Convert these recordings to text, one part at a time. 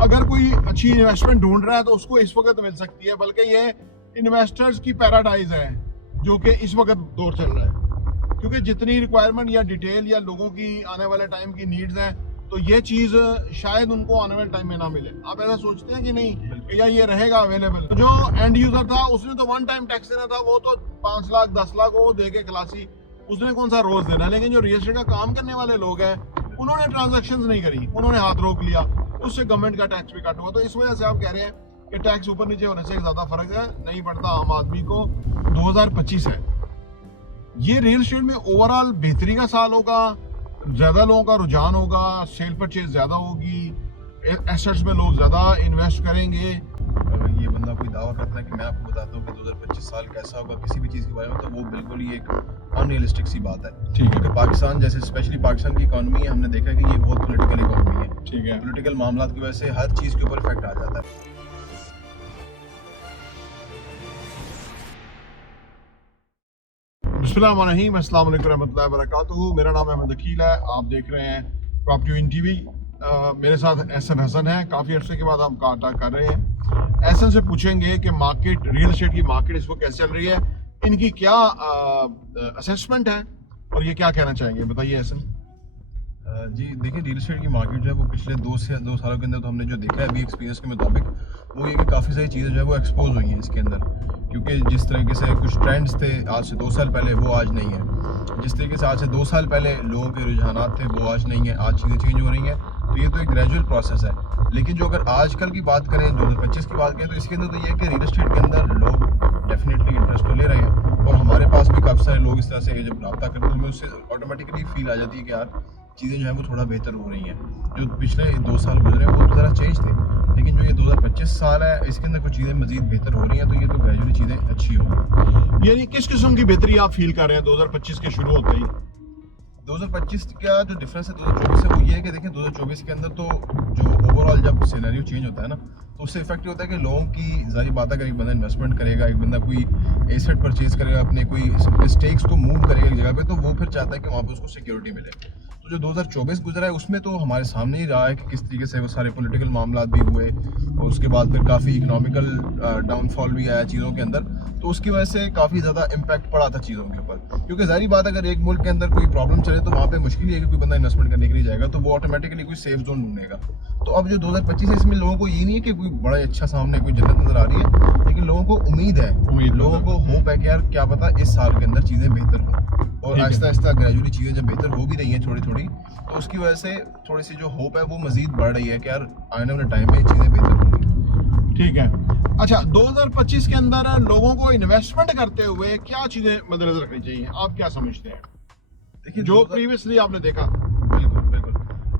अगर कोई अच्छी इन्वेस्टमेंट ढूंढ रहा है तो उसको इस वक्त मिल सकती है, बल्कि ये इन्वेस्टर्स की पैराडाइज है जो कि इस वक्त दौर चल रहा है। क्योंकि जितनी रिक्वायरमेंट या डिटेल या लोगों की आने वाले टाइम की नीड्स हैं, तो ये चीज़ शायद उनको आने वाले टाइम में ना मिले। आप ऐसा सोचते हैं कि नहीं, या ये रहेगा अवेलेबल? जो एंड यूजर था उसने तो वन टाइम टैक्स देना था, वो तो 5 लाख 10 लाख वो दे के खलासी, उसने कौन सा रोज देना है। लेकिन जो रियल एस्टेट का काम करने वाले लोग हैं उन्होंने ट्रांजेक्शन नहीं करी, उन्होंने हाथ रोक लिया, उससे गवर्नमेंट का टैक्स भी कट हुआ। तो इस वजह से आप कह रहे हैं कि टैक्स ऊपर नीचे होने से ज्यादा फर्क है नहीं पड़ता आम आदमी को। 2025 है, ये रियल एस्टेट में ओवरऑल बेहतरी का साल होगा, ज्यादा लोगों का रुझान होगा, सेल परचेज ज्यादा होगी, एसेट्स में लोग ज्यादा इन्वेस्ट करेंगे। अगर ये बंदा कोई दावा करता है कि मैं आपको बताता हूँ कि 2025 साल कैसा होगा किसी भी चीज़ के बारे में, तो वो बिल्कुल ही एक अनरियलिस्टिक सी बात है। ठीक है। क्योंकि पाकिस्तान जैसे स्पेशली पाकिस्तान की इकॉनमी है, हमने देखा कि ये बहुत पॉलिटिकल इकॉनमी है। ठीक है। पॉलिटिकल मामला की वजह से हर चीज़ के ऊपर इफेक्ट आ जाता है। बिस्मिल्लाहिर्रहमानिर्रहीम, अस्सलाम वालेकुम रहमतुल्लाहि व बरकातुहू। मेरा नाम अहमद अकील है, आप देख रहे हैं प्रॉपर्टी इन टीवी। मेरे साथ एहसन हसन है। काफ़ी अर्से के बाद हम कांटा कर रहे हैं। एहसन से पूछेंगे कि मार्केट, रियल एस्टेट की मार्केट इस वक्त कैसे चल रही है, इनकी क्या असेसमेंट है और ये क्या कहना चाहेंगे, बताइए एहसन। जी देखिए, रियल एस्टेट की मार्केट जो है वो पिछले 2 सालों के अंदर तो हमने जो देखा है अभी एक्सपीरियंस के मुताबिक, वो ये कि काफ़ी सारी चीज़ें जो है वो एक्सपोज हुई हैं इसके अंदर। क्योंकि जिस तरीके से कुछ ट्रेंड्स थे आज से 2 साल पहले, वो आज नहीं है। जिस तरीके से आज से 2 साल पहले लोगों के रुझानात थे, वो आज नहीं है। आज चीज़ें चेंज हो रही हैं, तो ये तो एक ग्रेजुअल प्रोसेस है। लेकिन जो अगर आजकल की बात करें, 2025 की बात करें, तो इसके अंदर तो ये है कि रियल एस्टेट के अंदर लोग डेफिनेटली इंटरेस्ट तो ले रहे हैं, और हमारे पास भी काफ़ी सारे लोग इस तरह से जब रब्ता करते हैं, हमें उससे ऑटोमेटिकली फील आ जाती है कि यार चीज़ें जो है वो थोड़ा बेहतर हो रही हैं। जो पिछले 2 साल गुजरे वो तो ज़रा चेंज थे, लेकिन जो ये 2025 साल है इसके अंदर कुछ चीज़ें मज़ीद बेहतर हो रही हैं, तो ये तो ग्रेजुअली चीज़ें अच्छी होंगी। यानी किस किस्म की बेहतरी आप फील कर रहे हैं 2025 के शुरू होते ही? 2025 का जो डिफरेंस है 2024 से, वो ये है कि देखें 2024 के अंदर तो जो ओवरऑल जब सिनेरियो चेंज होता है ना, तो उससे इफेक्ट होता है कि लोगों की जारी बात है कि एक बंदा इन्वेस्टमेंट करेगा, एक बंदा कोई एसेट परचेज करेगा, अपने कोई स्टेक्स को मूव करेगा एक जगह पे, तो वो फिर चाहता है कि वहाँ पे उसको सिक्योरिटी मिले। तो जो 2024 गुजरा है उसमें तो हमारे सामने ही रहा है कि किस तरीके से वो सारे पॉलिटिकल मामला भी हुए, और उसके बाद फिर काफ़ी इकोनॉमिकल डाउनफॉल भी आया चीज़ों के अंदर। तो उसकी वजह से काफ़ी ज़्यादा इम्पैक्ट पड़ा था चीज़ों के ऊपर। क्योंकि जारी बात अगर एक मुल्क के अंदर कोई प्रॉब्लम चले तो वहाँ पे मुश्किल ही है कि कोई बंदा इन्वेस्टमेंट करने के लिए जाएगा, तो वो ऑटोमेटिकली कोई सेफ जोन ढूंढेगा। तो अब जो 2025 है, इसमें लोगों को ये नहीं है कि कोई बड़ा अच्छा सामने कोई जन्नत नजर आ रही है, लेकिन लोगों को उम्मीद है, लोगों को होप है कि यार क्या पता इस साल के अंदर चीज़ें बेहतर हों। और आहिस्ता आहिस्ता ग्रेजुअली चीज़ें जब बेहतर हो भी रही हैं थोड़ी थोड़ी, तो उसकी वजह से थोड़ी सी जो होप है वो मजीद बढ़ रही है कि यार आने वाले टाइम में चीज़ें बेहतर होंगी। ठीक है। अच्छा, 2025 के अंदर लोगों को इन्वेस्टमेंट करते हुए क्या चीजें मद्देनजर रखनी चाहिए, आप क्या समझते हैं? देखिए जो प्रीवियसली आपने देखा। बिल्कुल बिल्कुल।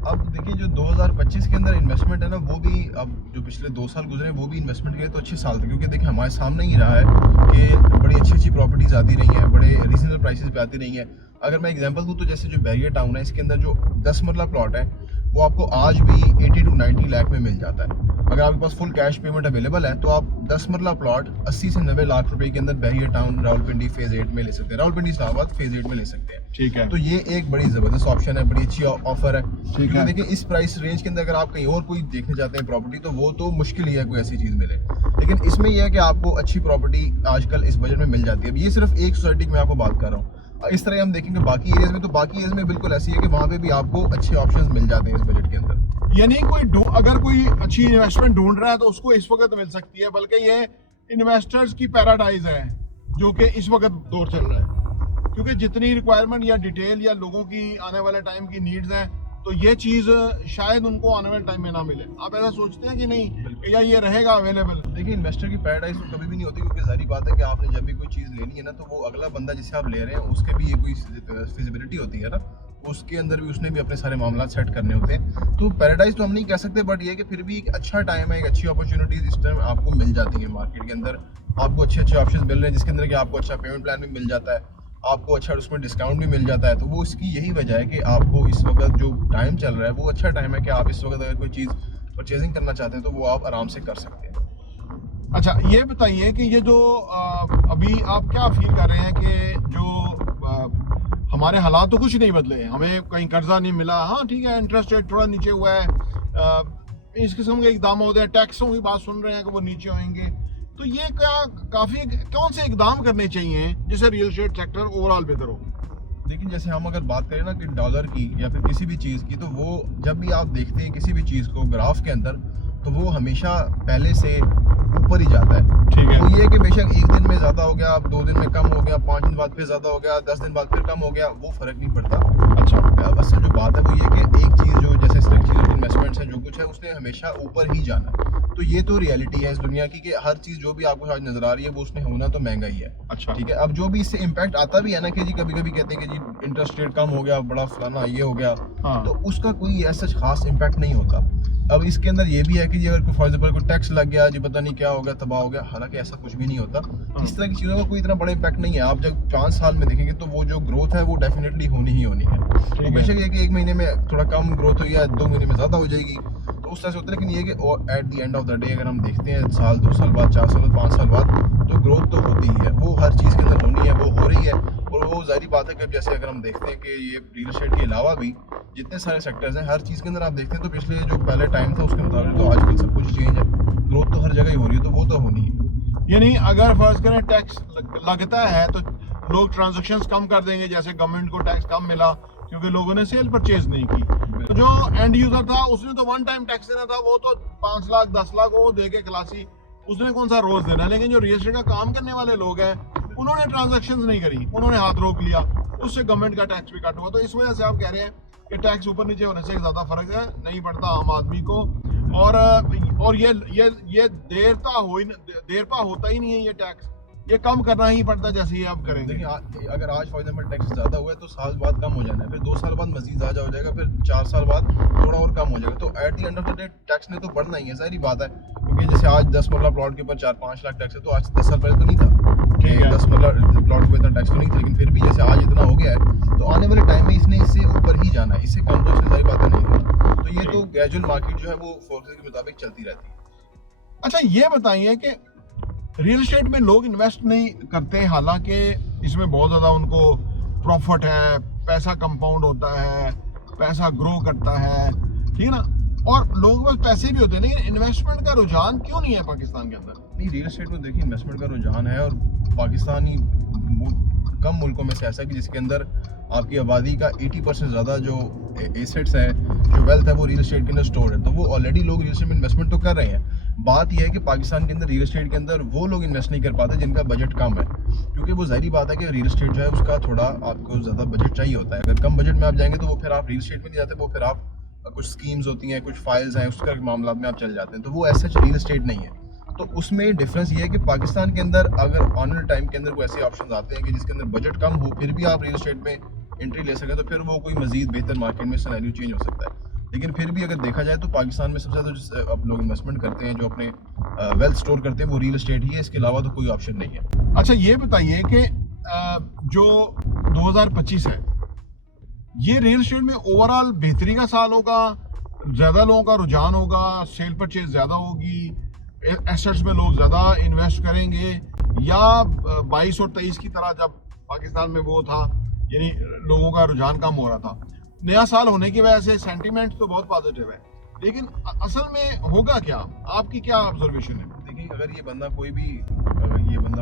अब देखिए जो 2025 के अंदर इन्वेस्टमेंट है ना, वो भी अब जो पिछले 2 साल गुजरे वो भी इन्वेस्टमेंट के लिए तो अच्छे साल थे। क्योंकि देखिए हमारे सामने ही रहा है कि बड़ी अच्छी अच्छी प्रॉपर्टीज आती रही हैं, बड़े रीजनेबल प्राइसेस पे आती रही हैं। अगर मैं एग्जांपल दूँ तो जैसे जो बैरियर टाउन है, इसके अंदर जो 10 मरला प्लॉट है वो आपको आज भी 80 to 90 लाख में मिल जाता है। अगर आपके पास फुल कैश पेमेंट अवेलेबल है तो आप 10 मरला प्लॉट 80 से 90 लाख रुपए के अंदर बैरियर टाउन रावलपिंडी फेज 8 में ले सकते हैं, रावलपिंडी इस्लामाबाद फेज 8 में ले सकते हैं। ठीक है। तो ये एक बड़ी जबरदस्त ऑप्शन है, बड़ी अच्छी ऑफर है। ठीक है। देखिए इस प्राइस रेंज के अंदर अगर आप कहीं और कोई देखने जाते हैं प्रॉपर्टी, तो वो तो मुश्किल ही है कोई ऐसी चीज मिले। लेकिन इसमें यह है कि आपको अच्छी प्रॉपर्टी आजकल इस बजट में मिल जाती है। अब ये सिर्फ एक सोसाइटी की मैं आपको बात कर रहा हूँ, इस तरह हम देखेंगे बाकी एरियाज में, तो बाकी एरियाज में बिल्कुल ऐसी है कि वहाँ पे भी आपको अच्छे ऑप्शंस मिल जाते हैं इस बजट के अंदर। यानी अगर कोई अच्छी इन्वेस्टमेंट ढूंढ रहा है तो उसको इस वक्त मिल सकती है, बल्कि ये इन्वेस्टर्स की पैराडाइज है जो कि इस वक्त दौर चल रहा है। क्योंकि जितनी रिक्वायरमेंट या डिटेल या लोगों की आने वाले टाइम की नीड्स हैं, तो ये चीज़ शायद उनको आने वाले टाइम में ना मिले। आप ऐसा सोचते हैं कि नहीं, या ये रहेगा अवेलेबल? देखिए इन्वेस्टर की पैराडाइज तो कभी भी नहीं होती, क्योंकि जारी बात है कि आपने जब भी कोई चीज़ लेनी है ना, तो वो अगला बंदा जिसे आप ले रहे हैं उसके भी ये कोई फिजिबिलिटी होती है ना, उसके अंदर भी उसने भी अपने सारे मामला सेट करने होते हैं। तो पैराडाइज तो हम नहीं कह सकते, बट ये कि फिर भी एक अच्छा टाइम है, एक अच्छी अपॉर्चुनिटीज इस टाइम आपको मिल जाती है मार्केट के अंदर। आपको अच्छे अच्छे ऑप्शन मिल रहे हैं, जिसके अंदर कि आपको अच्छा पेमेंट प्लान भी मिल जाता है, आपको अच्छा उसमें डिस्काउंट भी मिल जाता है। तो वो इसकी यही वजह है कि आपको इस वक्त जो टाइम चल रहा है वो अच्छा टाइम है कि आप इस वक्त अगर कोई चीज़ परचेजिंग करना चाहते हैं तो वो आप आराम से कर सकते हैं। अच्छा, ये बताइए कि ये जो अभी आप क्या फील कर रहे हैं कि जो हमारे हालात तो कुछ नहीं बदले, हमें कहीं कर्जा नहीं मिला, हाँ ठीक है इंटरेस्ट रेट थोड़ा नीचे हुआ है, इस किस्म के इकदाम होते हैं, टैक्सों की बात सुन रहे हैं कि वो नीचे आएंगे, तो ये क्या काफी कौन से इकदाम करने चाहिए जिससे रियल एस्टेट सेक्टर ओवरऑल बेहतर हो? लेकिन जैसे हम अगर बात करें ना कि डॉलर की या फिर किसी भी चीज़ की, तो वो जब भी आप देखते हैं किसी भी चीज़ को ग्राफ के अंदर, तो वो हमेशा पहले से ऊपर ही जाता है। ठीक है। वो ये है कि बेशक एक दिन में ज़्यादा हो गया, 2 दिन में कम हो गया, 5 दिन बाद फिर ज़्यादा हो गया, 10 दिन बाद फिर कम हो गया, वो फ़र्क नहीं पड़ता। अच्छा। बस जो बात है वो ये कि एक चीज़ जो जैसे स्ट्रक्चरल इन्वेस्टमेंट्स है, जो कुछ है उसने हमेशा ऊपर ही जाना है। तो ये तो रियलिटी है इस दुनिया की कि हर चीज़ जो भी आपको आज नज़र आ रही है वो उसमें होना तो महंगा ही है। अच्छा। ठीक है, अब जो भी इससे इम्पैक्ट आता भी है ना कि जी कभी कभी कहते हैं कि जी इंटरेस्ट रेट कम हो गया, बड़ा फलाना ये हो गया, हाँ। तो उसका कोई ऐसा खास इम्पैक्ट नहीं होता। अब इसके अंदर ये भी है कि जी अगर कोई फॉर एग्जाम्पल कोई टैक्स लग गया, जी पता नहीं क्या हो गया, तबाह हो गया, हालांकि ऐसा कुछ भी नहीं होता। इस तरह की चीज़ों का कोई इतना बड़ा इम्पैक्ट नहीं है। आप जब 5 साल में देखेंगे तो वो जो ग्रोथ है वो डेफिनेटली होनी ही होनी है। तो बेशक ये कि 1 महीने में थोड़ा कम ग्रोथ हुई है, 2 महीने में ज़्यादा हो जाएगी, तो उस तरह से होता है। लेकिन ये कि at the end of the day अगर हम देखते हैं साल 2 साल बाद, 4 साल बाद, 5 साल बाद, तो ग्रोथ तो होती ही है, वो हर चीज़ के अंदर होनी है, वो हो रही है। और वो जाहिर बात है कि जैसे अगर हम देखते हैं कि ये रियल एस्टेट के अलावा भी जितने सारे सेक्टर्स हैं, हर चीज़ के अंदर आप देखते हैं तो पिछले जो पहले टाइम था उसके मुताबिक तो आजकल सब कुछ चेंज है, ग्रोथ तो हर जगह ही हो रही है, तो वो तो होनी है। यानी अगर फर्ज करें टैक्स लगता है तो लोग ट्रांजैक्शंस कम कर देंगे, जैसे गवर्नमेंट को टैक्स कम मिला क्योंकि लोगों ने सेल परचेज नहीं की। तो जो एंड यूजर था उसने तो वन टाइम टैक्स देना था, वो तो 5 लाख 10 लाख वो दे के खलासी, उसने कौन सा रोज देना है। लेकिन जो रियल एस्टेट का काम करने वाले लोग हैं उन्होंने ट्रांजैक्शंस नहीं करी, उन्होंने हाथ रोक लिया, उससे गवर्नमेंट का टैक्स भी कट हुआ। तो इस वजह से आप कह रहे हैं कि टैक्स ऊपर नीचे होने से ज़्यादा फर्क है नहीं पड़ता आम आदमी को। और ये देर पा होता ही नहीं है, ये टैक्स ये कम करना ही पड़ता जैसे ही आप करेंगे। देखिए अगर आज फॉर एग्जाम्पल टैक्स ज़्यादा हुआ है तो साल बाद कम हो जाना है, फिर 2 साल बाद मजीद ज़्यादा हो जाएगा, फिर 4 साल बाद थोड़ा और कम हो जाएगा। तो at the end of the day tax ने तो बढ़ना ही है, सारी बात है। क्योंकि जैसे आज 10 मरला प्लॉट के ऊपर 4-5 लाख टैक्स है, तो आज 10 साल पहले तो नहीं था। ठीक है। 10 मरला प्लॉट पे इतना टैक्स तो नहीं था, लेकिन फिर भी जैसे आज इतना हो गया है, तो आने वाले टाइम में इसने इससे ऊपर ही जाना है, इससे कम तो इससे सारी बातें नहीं होना। तो ये तो ग्रेजुअल मार्केट जो है वो फोर्सेस के मुताबिक चलती रहती है। अच्छा ये बताइए कि रियल एस्टेट में लोग इन्वेस्ट नहीं करते, हालांकि इसमें बहुत ज़्यादा उनको प्रॉफिट है, पैसा कंपाउंड होता है, पैसा ग्रो करता है, ठीक है ना, और लोगों के पास पैसे भी होते हैं, लेकिन इन्वेस्टमेंट का रुझान क्यों नहीं है पाकिस्तान के अंदर? नहीं, रियल एस्टेट में देखिए इन्वेस्टमेंट का रुझान है, और पाकिस्तानी कम मुल्कों में से ऐसा कि जिसके अंदर आपकी आबादी का 80% ज़्यादा जो एसेट्स है, जो वेल्थ है, वो रियल एस्टेट के अंदर स्टोर है। तो वो ऑलरेडी लोग रियल एस्टेट में इन्वेस्टमेंट तो कर रहे हैं। बात यह है कि पाकिस्तान के अंदर रियल एस्टेट के अंदर वो लोग इन्वेस्ट नहीं कर पाते जिनका बजट कम है, क्योंकि वो जाहिर बात है कि रियल एस्टेट जो है उसका थोड़ा आपको ज़्यादा बजट चाहिए होता है। अगर कम बजट में आप जाएंगे तो वो फिर आप रियल एस्टेट में नहीं जाते, वो फिर आप कुछ स्कीम्स होती हैं, कुछ फाइल्स हैं, उसका मामला में आप चल जाते हैं, तो वो ऐसा रियल एस्टेट नहीं है। तो उसमें डिफरेंस ये है कि पाकिस्तान के अंदर अगर ऑनर टाइम के अंदर कोई ऐसे ऑप्शन आते हैं कि जिसके अंदर बजट कम हो फिर भी आप रियल एस्टेट में एंट्री ले सकें, तो फिर वो कोई मजीद बेहतर मार्केट में सिनेरियो चेंज हो सकता है। लेकिन फिर भी अगर देखा जाए तो पाकिस्तान में सबसे ज़्यादा अब लोग इन्वेस्टमेंट करते हैं, जो अपने वेल्थ स्टोर करते हैं, वो रियल एस्टेट ही है, इसके अलावा तो कोई ऑप्शन नहीं है। अच्छा ये बताइए कि जो 2025 है ये रियल एस्टेट में ओवरऑल बेहतरी का साल होगा, ज़्यादा लोगों का रुझान होगा, सेल परचेज ज़्यादा होगी, एसेट्स में लोग ज़्यादा इन्वेस्ट करेंगे, या 22 और 23 की तरह जब पाकिस्तान में वो था, यानी लोगों का रुझान कम हो रहा था। नया साल होने की वजह से सेंटीमेंट तो बहुत पॉजिटिव है, लेकिन असल में होगा क्या? आपकी क्या ऑब्जर्वेशन है? देखिए अगर ये बंदा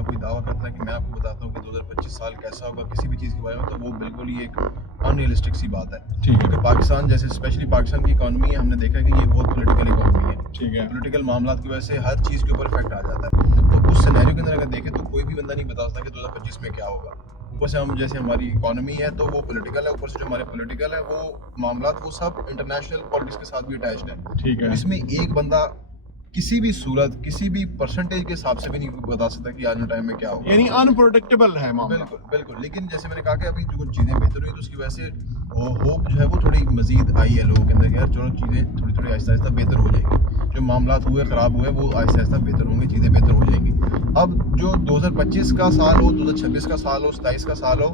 कोई दावा करता है कि मैं आपको बताता हूँ कि 2025 साल कैसा होगा किसी भी चीज़ के बारे में, तो वो बिल्कुल ही एक अनरियलिस्टिक सी बात है। ठीक है। क्योंकि पाकिस्तान जैसे स्पेशली पाकिस्तान की इकॉनमी है, हमने देखा कि ये बहुत पॉलिटिकल इकॉनमी है। ठीक है। पॉलिटिकल मामला की वजह से हर चीज़ के ऊपर इफेक्ट आ जाता है। तो उस सिनेरियो के अंदर अगर देखें तो कोई भी बंदा नहीं बता सकता कि 2025 में क्या होगा। ऊपर से हम जैसे हमारी इकॉनमी है तो वो पॉलिटिकल है, ऊपर से जो हमारे पॉलिटिकल है वो मामला वो सब इंटरनेशनल पॉलिटिक्स के साथ भी अटैच्ड है। ठीक है। इसमें एक बंदा किसी भी सूरत किसी भी परसेंटेज के हिसाब से भी नहीं बता सकता कि आज टाइम में क्या होगा, यानी अनप्रेडिक्टेबल है मामला। बिल्कुल बिल्कुल। लेकिन जैसे मैंने कहा कि अभी जो चीज़ें बेहतर हुई तो उसकी वजह से होप जो है वो थोड़ी मजीद आई है लोगों के अंदर, यार चलो चीज़ें थोड़ी थोड़ी आहिस्ता आहिस्ता बेहतर हो जाएगी। जो मामला हुए ख़राब हुए वो आहिस्ता आहिस्ता बेहतर होंगे, चीज़ें बेहतर हो जाएंगी। अब जो 2025 का साल हो, 2026 का साल हो, 27 का साल हो,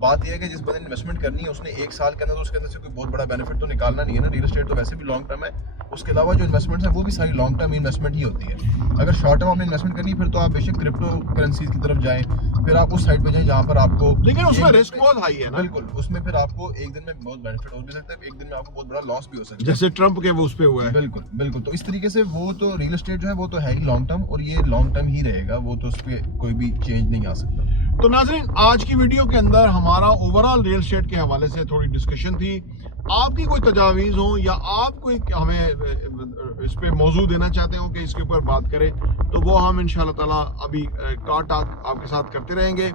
बात यह है कि जिस बंदे ने इन्वेस्टमेंट करनी है उसने एक साल के अंदर तो उसके अंदर से कोई बहुत बड़ा बेनिफिट तो निकालना नहीं है ना। रियल एस्टेट तो वैसे भी लॉन्ग टर्म है, उसके अलावा जो इन्वेस्टमेंट्स हैं वो भी सारी लॉन्ग टर्म इन्वेस्टमेंट ही होती है। अगर शॉर्ट टर्म आपने इन्वेस्टमेंट करनी है फिर तो आप बेशक क्रिप्टो करेंसीज की तरफ जाएं, फिर आप उस साइड पे जाएं जहाँ पर आपको लेकिन उसमें एक दिन रिस्क में- बहुत हाई है ना, बिल्कुल, उसमें फिर आपको एक दिन में बहुत बेनिफिट हो भी सकता है, एक दिन में आपको बहुत बड़ा लॉस भी हो सकता है। जैसे ट्रम्प के वो उस पे हुआ है। बिल्कुल बिल्कुल, तो इस तरीके से वो तो रियल एस्टेट जो है वो तो है ही लॉन्ग टर्म, और ये लॉन्ग टर्म ही रहेगा, वो तो उस पर कोई भी चेंज नहीं आ सकता। तो नाज़रीन, आज की वीडियो के अंदर हमारा ओवरऑल रियल एस्टेट के हवाले से थोड़ी डिस्कशन थी। आपकी कोई तजावीज़ हो या आप कोई हमें इस पे मौजू देना चाहते हो कि इसके ऊपर बात करें, तो वो हम इंशाल्लाह ताला अभी कार टाक आपके साथ करते रहेंगे।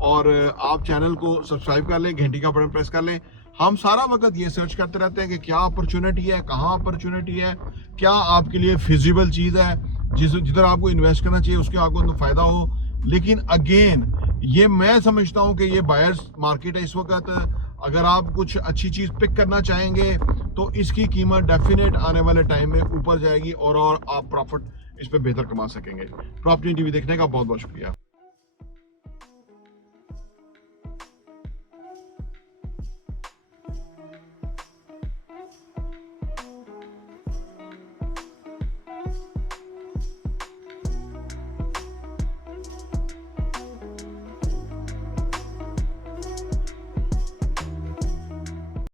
और आप चैनल को सब्सक्राइब कर लें, घंटी का बटन प्रेस कर लें। हम सारा वक्त ये सर्च करते रहते हैं कि क्या अपॉर्चुनिटी है, कहाँ अपॉर्चुनिटी है, क्या आपके लिए फिजिबल चीज़ है, जिधर आपको इन्वेस्ट करना चाहिए, उसके आपको फ़ायदा हो। लेकिन अगेन ये मैं समझता हूँ कि ये बायर्स मार्केट है इस वक्त। अगर आप कुछ अच्छी चीज़ पिक करना चाहेंगे तो इसकी कीमत डेफिनेट आने वाले टाइम में ऊपर जाएगी और आप प्रॉफिट इस पे बेहतर कमा सकेंगे। प्रॉपर्टी टीवी देखने का बहुत बहुत शुक्रिया।